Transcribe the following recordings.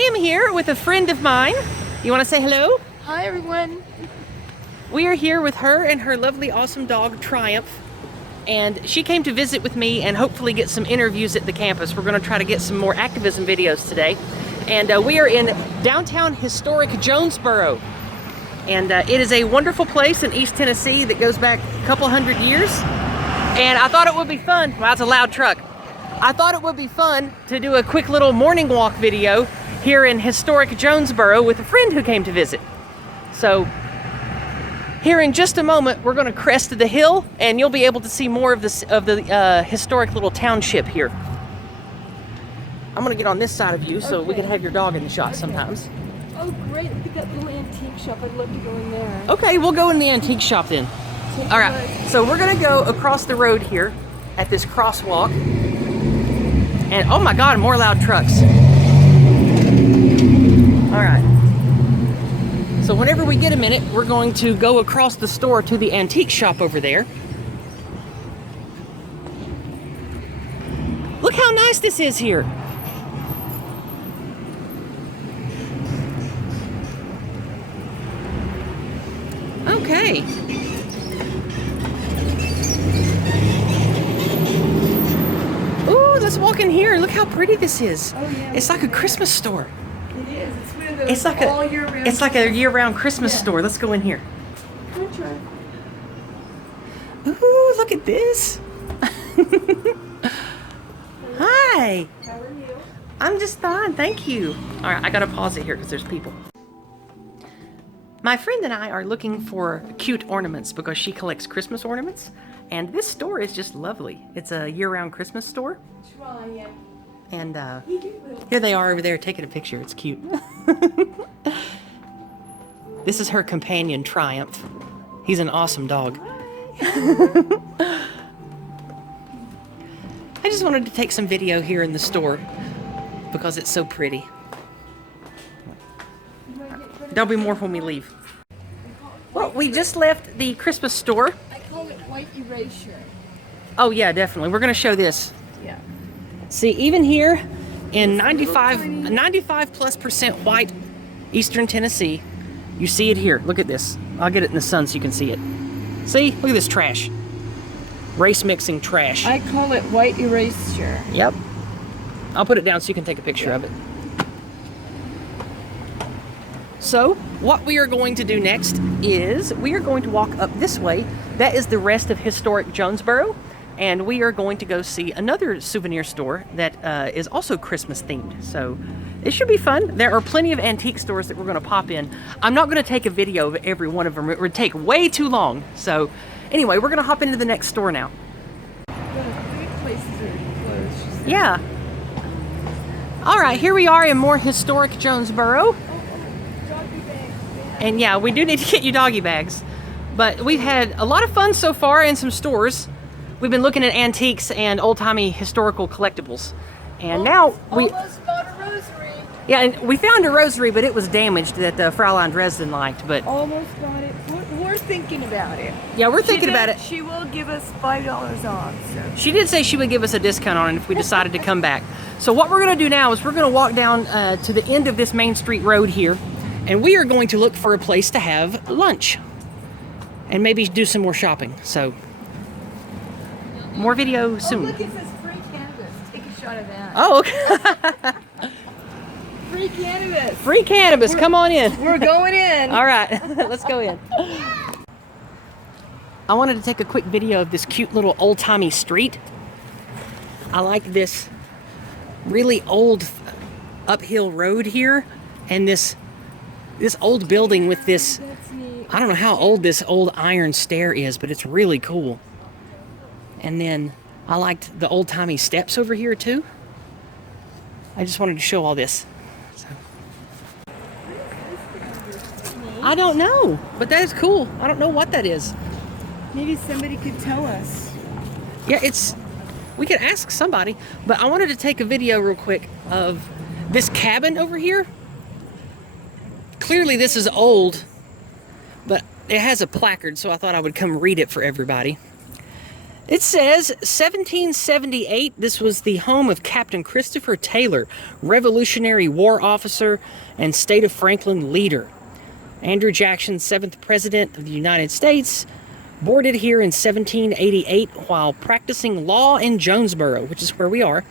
I am here with a friend of mine. You want to say hello? Hi, everyone. We are here with her and her lovely, awesome dog, Triumph. And she came to visit with me and hopefully get some interviews at the campus. We're going to try to get some more activism videos today. And we are in downtown historic Jonesborough. And it is a wonderful place in East Tennessee that goes back a couple hundred years. And I thought it would be fun. Wow, it's a loud truck. I thought it would be fun to do a quick little morning walk video here in historic Jonesborough with a friend who came to visit. So here in just a moment, we're going to crest the hill and you'll be able to see more of the historic little township here. I'm going to get on this side of you so we can have your dog in the shot sometimes. Oh, great. Look at that little antique shop. I'd love to go in there. Okay, we'll go in the antique shop then. All right, so we're going to go across the road here at this crosswalk. And oh my God, more loud trucks. All right. So whenever we get a minute, we're going to go across the store to the antique shop over there. Look how nice this is here. Okay. Ooh, let's walk in here. Look how pretty this is. Oh, yeah, it's like a Christmas store. It is. It's one of those It's like all year round. It's like a year-round Christmas store. Let's go in here. Good try. Ooh, look at this. Hi. How are you? I'm just fine, thank you. All right, I gotta pause it here because there's people. My friend and I are looking for cute ornaments because she collects Christmas ornaments, and this store is just lovely. It's a year-round Christmas store. Try it. And here they are over there taking a picture. It's cute. This is her companion, Triumph. He's an awesome dog. I just wanted to take some video here in the store because it's so pretty. There'll be more when we leave. Well, we just left the Christmas store. I call it white erasure. Oh yeah, definitely. We're gonna show this. Yeah. See, even here in 95+% white Eastern Tennessee, you see it here. Look at this. I'll get it in the sun so you can see it. See, look at this trash. Race mixing trash. I call it white erasure. Yep. I'll put it down so you can take a picture of it. So, what we are going to do next is we are going to walk up this way. That is the rest of historic Jonesborough. And we are going to go see another souvenir store that is also Christmas themed. So, it should be fun. There are plenty of antique stores that we're going to pop in. I'm not going to take a video of every one of them. It would take way too long. So, anyway, we're going to hop into the next store now. The food places are closed. Yeah. All right, here we are in more historic Jonesborough. And yeah, we do need to get you doggy bags. But we've had a lot of fun so far in some stores. We've been looking at antiques and old-timey historical collectibles. And now we... Almost got a rosary. Yeah, and we found a rosary, but it was damaged that Frauline Dresden liked. But Almost got it. We're thinking about it. yeah, we're thinking about it. She will give us $5 off. So. She did say she would give us a discount on it if we decided to come back. So what we're going to do now is we're going to walk down to the end of this Main Street road here. And we are going to look for a place to have lunch. And maybe do some more shopping. So, more video soon. Oh, look, it says free cannabis. Take a shot of that. Oh, okay. Free cannabis. Free cannabis, come on in. We're going in. All right, let's go in. I wanted to take a quick video of this cute little old-timey street. I like this really old uphill road here. And this old building with this, That's neat. I don't know how old this old iron stair is, but it's really cool. And then I liked the old-timey steps over here too. I just wanted to show all this. So. I don't know, but that is cool. I don't know what that is. Maybe somebody could tell us. Yeah, we could ask somebody, but I wanted to take a video real quick of this cabin over here. Clearly this is old, but it has a placard, so I thought I would come read it for everybody. It says 1778, this was the home of Captain Christopher Taylor, Revolutionary War officer and state of Franklin leader. Andrew Jackson, 7th President of the United States, boarded here in 1788 while practicing law in Jonesborough, which is where we are.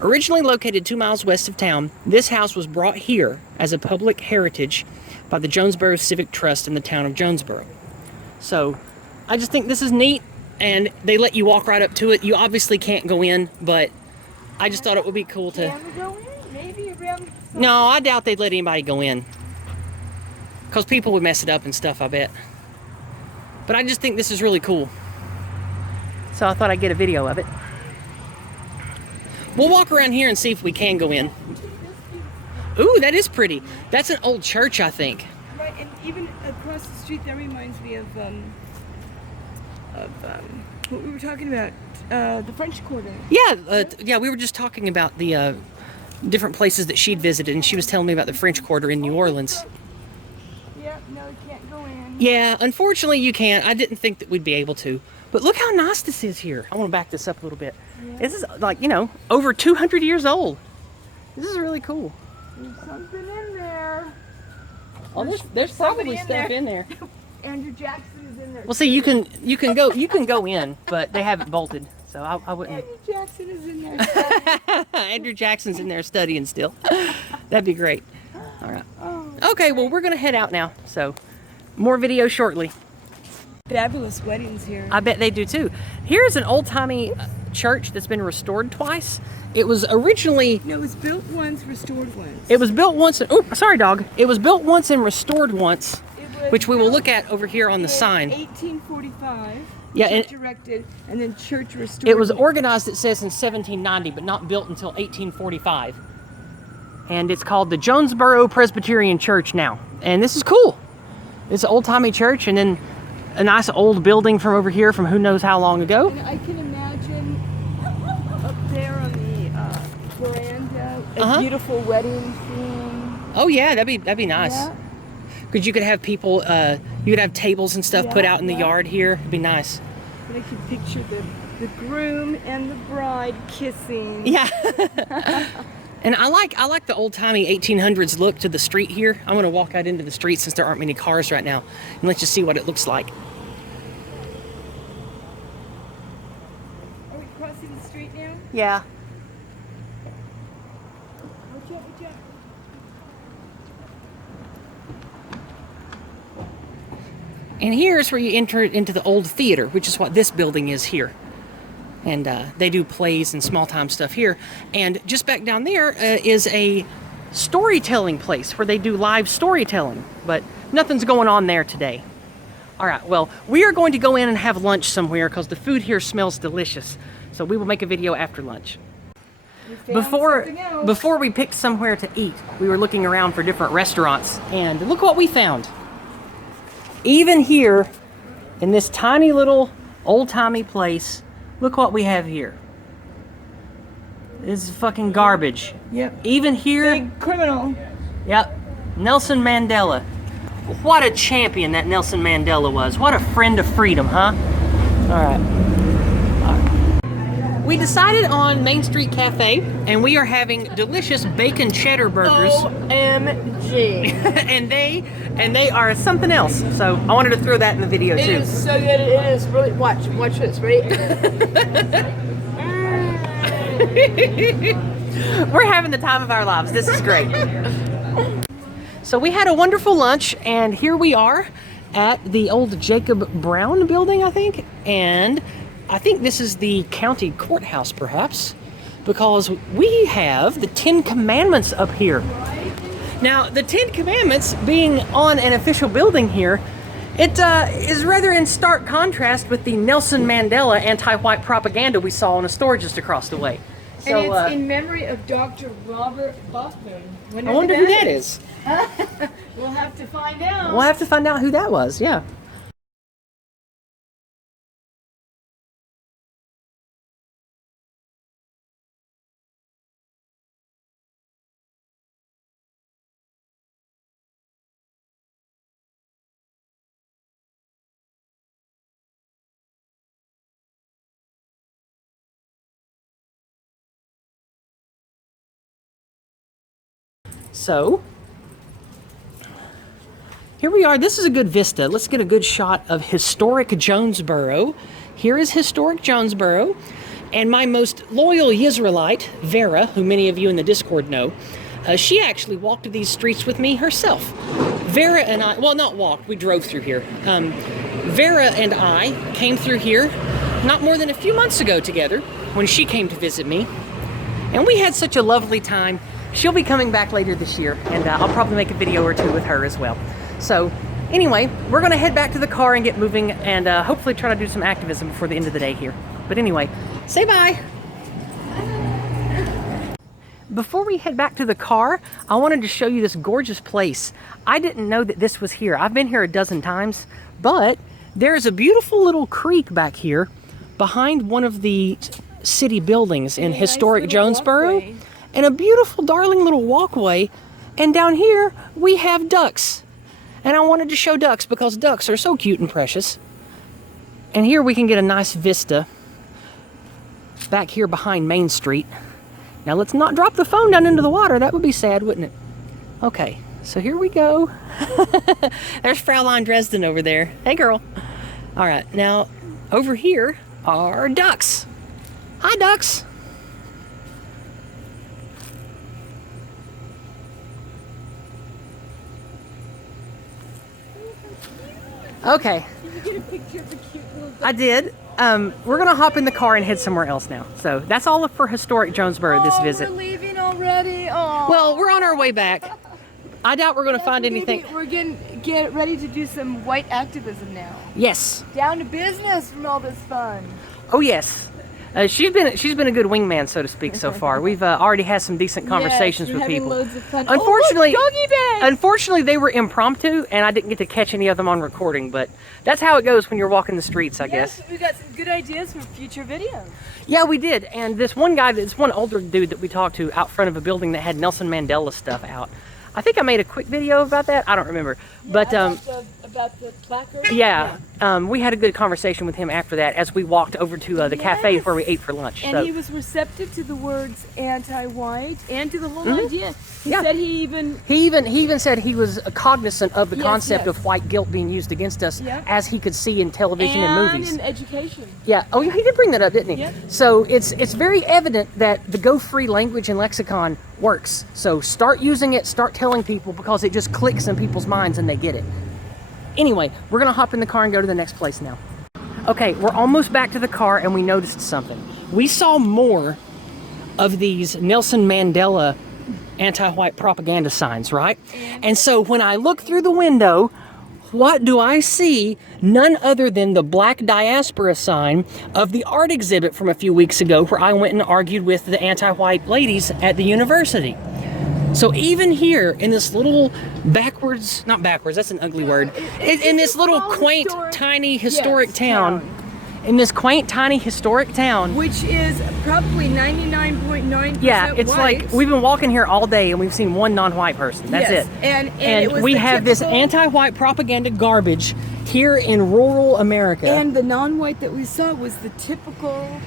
Originally located 2 miles west of town, this house was brought here as a public heritage by the Jonesborough Civic Trust in the town of Jonesborough. So, I just think this is neat, and they let you walk right up to it. You obviously can't go in, but I just thought it would be cool to... Can we go in? Maybe around... No, I doubt they'd let anybody go in. Because people would mess it up and stuff, I bet. But I just think this is really cool. So I thought I'd get a video of it. We'll walk around here and see if we can go in. Ooh, that is pretty. That's an old church, I think. Right, and even across the street, that reminds me of what we were talking about, the French Quarter. Yeah, yeah, we were just talking about the different places that she'd visited, and she was telling me about the French Quarter in New Orleans. Yeah, no, you can't go in. Yeah, unfortunately you can't. I didn't think that we'd be able to. But look how nice this is here. I want to back this up a little bit. Yeah. This is like, you know, over 200 years old. This is really cool. There's something in there. Oh, there's probably stuff in there. Andrew Jackson is in there. Well, see, you can go in, but they have it bolted, so I wouldn't. Andrew Jackson is in there. Andrew Jackson's in there studying still. That'd be great. All right. Okay, well, we're gonna head out now. So, more video shortly. Fabulous weddings here. I bet they do too. Here's an old-timey church that's been restored twice. It was originally... No, it was built once, restored once. It was built once... Oh, sorry, dog. It was built once and restored once, which we will look at over here on the sign. 1845. Yeah, church erected, and then church restored. It was organized, it says, in 1790, but not built until 1845. And it's called the Jonesborough Presbyterian Church now. And this is cool. It's an old-timey church, and then a nice old building from over here from who knows how long ago. And I can imagine up there on the veranda a beautiful wedding scene. Oh yeah, that'd be nice. Yeah. Because you could have people, you could have tables and stuff put out in the yard here. It'd be nice. And I could picture the groom and the bride kissing. Yeah. And I like the old-timey 1800s look to the street here. I'm going to walk out into the street since there aren't many cars right now and let you see what it looks like. Are we crossing the street now? Yeah. Watch out. And here's where you enter into the old theater, which is what this building is here. And they do plays and small-time stuff here. And just back down there is a storytelling place where they do live storytelling. But nothing's going on there today. All right, well, we are going to go in and have lunch somewhere because the food here smells delicious. So we will make a video after lunch. Before we picked somewhere to eat, we were looking around for different restaurants. And look what we found. Even here, in this tiny little old-timey place, look what we have here. This is fucking garbage. Yep. Even here... Big criminal. Yep. Nelson Mandela. What a champion that Nelson Mandela was. What a friend of freedom, huh? All right. We decided on Main Street Cafe, and we are having delicious bacon cheddar burgers. OMG. and they are something else. So I wanted to throw that in the video too. It is so good. It is really. Watch this. Ready? We're having the time of our lives. This is great. So we had a wonderful lunch, and here we are at the old Jacob Brown building, I think. And I think this is the county courthouse, perhaps, because we have the 10 Commandments up here. Now, the 10 Commandments being on an official building here, it is rather in stark contrast with the Nelson Mandela anti-white propaganda we saw in a store just across the way. So, and it's in memory of Dr. Robert Buffman. I wonder who that is. We'll have to find out. We'll have to find out who that was, yeah. So here we are. This is a good vista. Let's get a good shot of historic Jonesborough. Here is historic Jonesborough. And my most loyal Yizraelite, Vera, who many of you in the Discord know, she actually walked these streets with me herself. Vera and I, well, not walked, we drove through here. Vera and I came through here not more than a few months ago together when she came to visit me. And we had such a lovely time. She'll be coming back later this year, and I'll probably make a video or two with her as well. So anyway, we're gonna head back to the car and get moving, and hopefully try to do some activism before the end of the day here. But anyway, say bye. Before we head back to the car, I wanted to show you this gorgeous place. I didn't know that this was here. I've been here a dozen times, but there's a beautiful little creek back here behind one of the city buildings in historic Jonesborough. Walkway. And a beautiful, darling little walkway. And down here, we have ducks. And I wanted to show ducks because ducks are so cute and precious. And here we can get a nice vista back here behind Main Street. Now let's not drop the phone down into the water. That would be sad, wouldn't it? Okay, so here we go. There's Frauline Dresden over there. Hey, girl. All right, now over here are ducks. Hi, ducks. Okay. Did you get a picture of the cute little duck? I did. We're gonna hop in the car and head somewhere else now. So that's all for historic Jonesborough this visit. We're leaving already. Oh. Well, we're on our way back. I doubt we're gonna find anything. We're gonna get ready to do some white activism now. Yes. Down to business from all this fun. Oh yes. She's been a good wingman, so to speak, so far. We've already had some decent conversations with people. Loads of fun. Unfortunately, doggy bags! Unfortunately, they were impromptu, and I didn't get to catch any of them on recording. But that's how it goes when you're walking the streets, I guess. We got some good ideas for future videos. Yeah, we did. And this one guy, this one older dude that we talked to out front of a building that had Nelson Mandela stuff out. I think I made a quick video about that. I don't remember, but about the placard. Yeah, we had a good conversation with him after that as we walked over to the cafe where we ate for lunch. And he was receptive to the words anti-white and to the whole idea. He said he even said he was cognizant of the concept of white guilt being used against us, as he could see in television and movies. And in education. Yeah. Oh, he did bring that up, didn't he? Yeah. So it's very evident that the Go Free language and lexicon works. So start using it, start telling people, because it just clicks in people's minds and they get it. Anyway, we're gonna hop in the car and go to the next place now. Okay, we're almost back to the car and we noticed something. We saw more of these Nelson Mandela anti-white propaganda signs, right? And so when I look through the window, what do I see? None other than the black diaspora sign of the art exhibit from a few weeks ago where I went and argued with the anti-white ladies at the university. So even here in this little not backwards, that's an ugly word. In this little quaint, tiny, historic town. In this quaint, tiny, historic town. Which is probably 99.9% Yeah, it's white. like we've been walking here all day and we've seen one non-white person. That's it. And it was we have this anti-white propaganda garbage here in rural America. And the non-white that we saw was the typical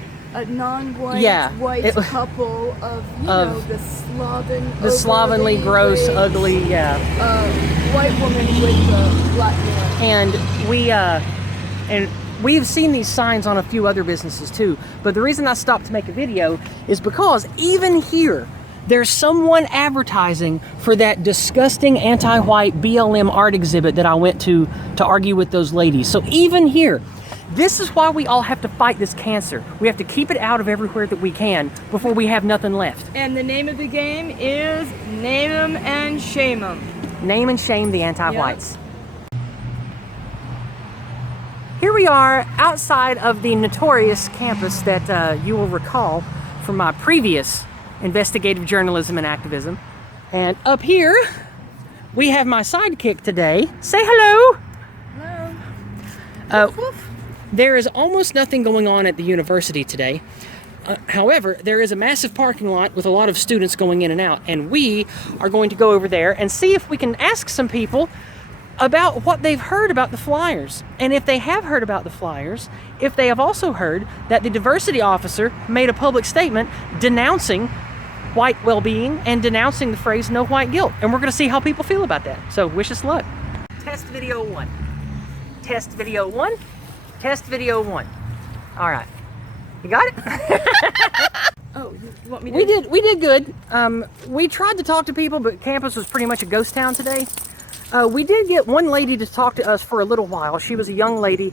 non-white white couple of the slovenly, gross, ugly, white woman with black hair. And we've seen these signs on a few other businesses too. But the reason I stopped to make a video is because even here, there's someone advertising for that disgusting anti-white BLM art exhibit that I went to argue with those ladies. So even here, this is why we all have to fight this cancer. We have to keep it out of everywhere that we can before we have nothing left. And the name of the game is name 'em and shame 'em. Name and shame the anti-whites. Here we are outside of the notorious campus that you will recall from my previous investigative journalism and activism. And up here, we have my sidekick today. Say hello. Hello. There is almost nothing going on at the university today. However, there is a massive parking lot with a lot of students going in and out, and we are going to go over there and see if we can ask some people about what they've heard about the flyers. And if they have heard about the flyers, if they have also heard that the diversity officer made a public statement denouncing white well-being and denouncing the phrase no white guilt. And we're going to see how people feel about that. So wish us luck. Test video 1. Test video 1. Test video 1. All right. You got it? Oh, you want me to? We did good. We tried to talk to people, but campus was pretty much a ghost town today. We did get one lady to talk to us for a little while. She was a young lady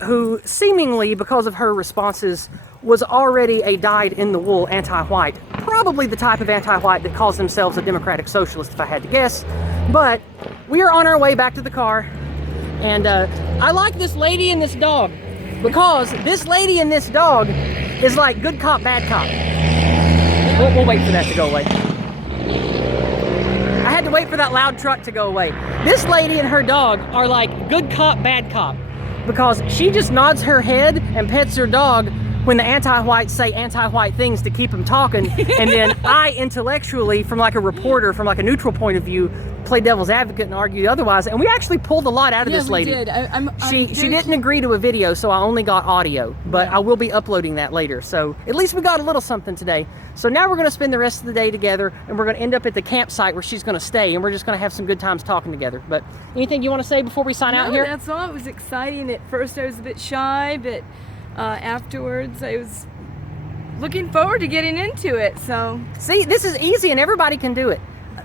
who seemingly, because of her responses, was already a dyed-in-the-wool anti-white. Probably the type of anti-white that calls themselves a democratic socialist, if I had to guess. But we are on our way back to the car. And I like this lady and this dog, because this lady and this dog is like good cop, bad cop. We'll wait for that to go away. I had to wait for that loud truck to go away. This lady and her dog are like good cop, bad cop, because she just nods her head and pets her dog when the anti-whites say anti-white things to keep them talking, and then I intellectually, from like a reporter, from like a neutral point of view, play devil's advocate and argue otherwise. And we actually pulled a lot out of this lady. We did. She didn't agree to a video, so I only got audio, but I will be uploading that later. So at least we got a little something today. So now we're going to spend the rest of the day together, and we're going to end up at the campsite where she's going to stay, and we're just going to have some good times talking together. But anything you want to say before we sign out here? That's all. It was exciting. At first I was a bit shy, but afterwards I was looking forward to getting into it. So see, this is easy and everybody can do it.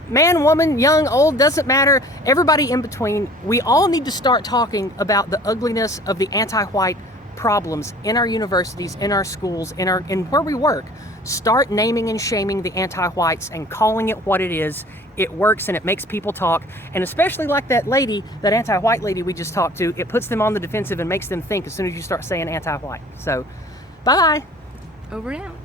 Man, woman, young, old, doesn't matter. Everybody in between. We all need to start talking about the ugliness of the anti-white problems in our universities, in our schools, in where we work. Start naming and shaming the anti-whites and calling it what it is. It works and it makes people talk. And especially like that lady, that anti-white lady we just talked to, it puts them on the defensive and makes them think as soon as you start saying anti-white. So, bye-bye. Over and out.